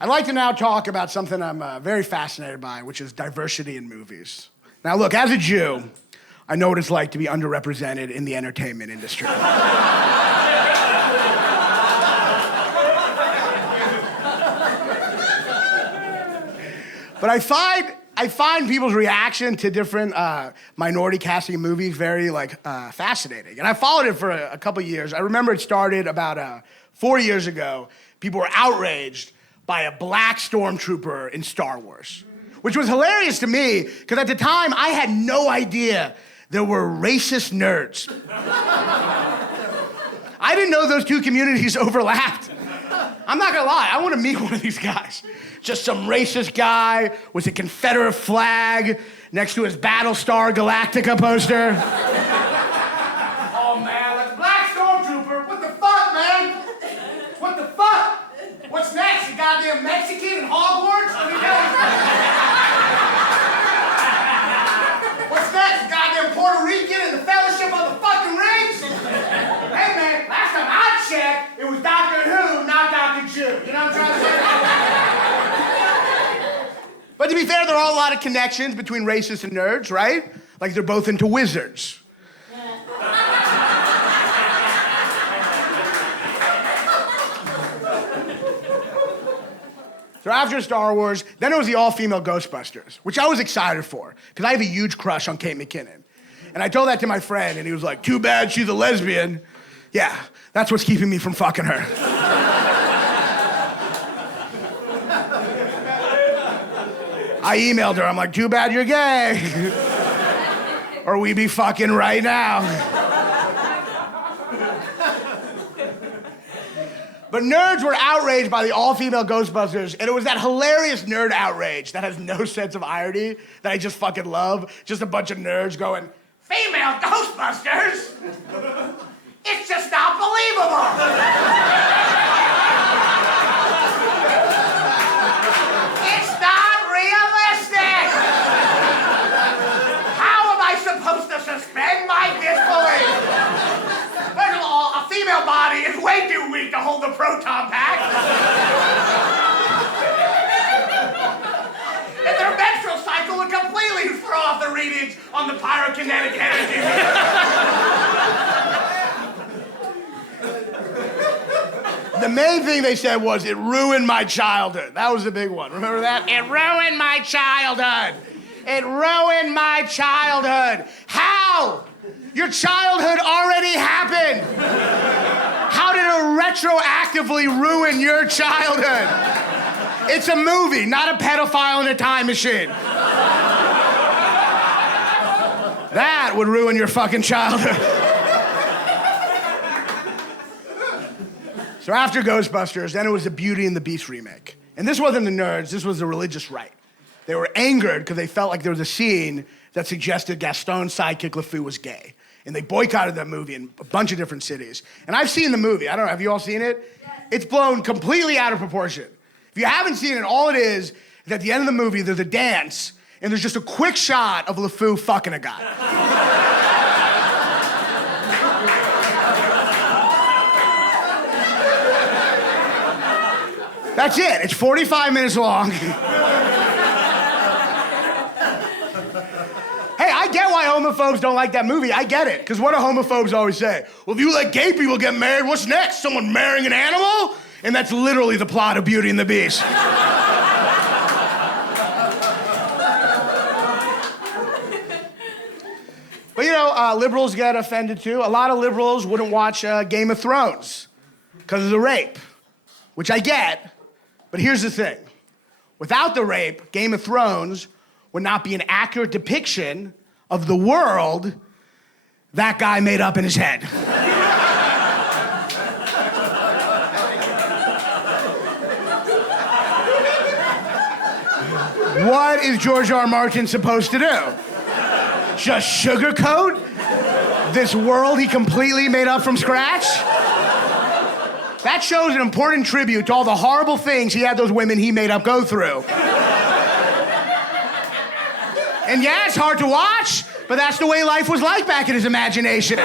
I'd like to now talk about something I'm very fascinated by, which is diversity in movies. Now look, as a Jew, I know what it's like to be underrepresented in the entertainment industry. But I find people's reaction to different minority casting in movies very fascinating. And I followed it for a couple years. I remember it started about 4 years ago. People were outraged by a black stormtrooper in Star Wars, which was hilarious to me, because at the time, I had no idea there were racist nerds. I didn't know those two communities overlapped. I'm not gonna lie, I wanna meet one of these guys. Just some racist guy with a Confederate flag next to his Battlestar Galactica poster. Oh man, like black stormtrooper, what the fuck, man? What the fuck? What's next? You goddamn Mexican and Hogwarts? What's next? Goddamn Puerto Rican and the Fellowship of the fucking Rings? Hey man, last time I checked, it was Doctor Who, not Dr. Jew. You know what I'm trying to say? But to be fair, there are a lot of connections between racists and nerds, right? Like they're both into wizards. So after Star Wars, then it was the all-female Ghostbusters, which I was excited for, because I have a huge crush on Kate McKinnon. And I told that to my friend, and he was like, too bad she's a lesbian. Yeah, that's what's keeping me from fucking her. I emailed her, I'm like, too bad you're gay. Or we be fucking right now. But nerds were outraged by the all-female Ghostbusters, and it was that hilarious nerd outrage that has no sense of irony that I just fucking love. Just a bunch of nerds going, female Ghostbusters? It's just not believable! It's not realistic! How am I supposed to suspend my disbelief? First of all, a female body is way too weak to hold the proton pack. And their menstrual cycle would completely throw off the readings on the pyrokinetic energy. The main thing they said was, it ruined my childhood. That was the big one. Remember that? It ruined my childhood. It ruined my childhood. How? Your childhood already happened. How did it retroactively ruin your childhood? It's a movie, not a pedophile in a time machine. That would ruin your fucking childhood. So after Ghostbusters, then it was the Beauty and the Beast remake. And this wasn't the nerds, this was the religious right. They were angered because they felt like there was a scene that suggested Gaston's sidekick LeFou was gay. And they boycotted that movie in a bunch of different cities. And I've seen the movie. I don't know, have you all seen it? Yes. It's blown completely out of proportion. If you haven't seen it, all it is at the end of the movie, there's a dance, and there's just a quick shot of LeFou fucking a guy. That's it. It's 45 minutes long. Hey, I get why homophobes don't like that movie. I get it. Because what do homophobes always say? Well, if you let gay people get married, what's next? Someone marrying an animal? And that's literally the plot of Beauty and the Beast. But you know, liberals get offended too. A lot of liberals wouldn't watch Game of Thrones because of the rape, which I get. But here's the thing. Without the rape, Game of Thrones would not be an accurate depiction of the world that guy made up in his head. What is George R. R. Martin supposed to do? Just sugarcoat this world he completely made up from scratch? That shows an important tribute to all the horrible things he had those women he made up go through. And yeah, it's hard to watch, but that's the way life was like back in his imagination.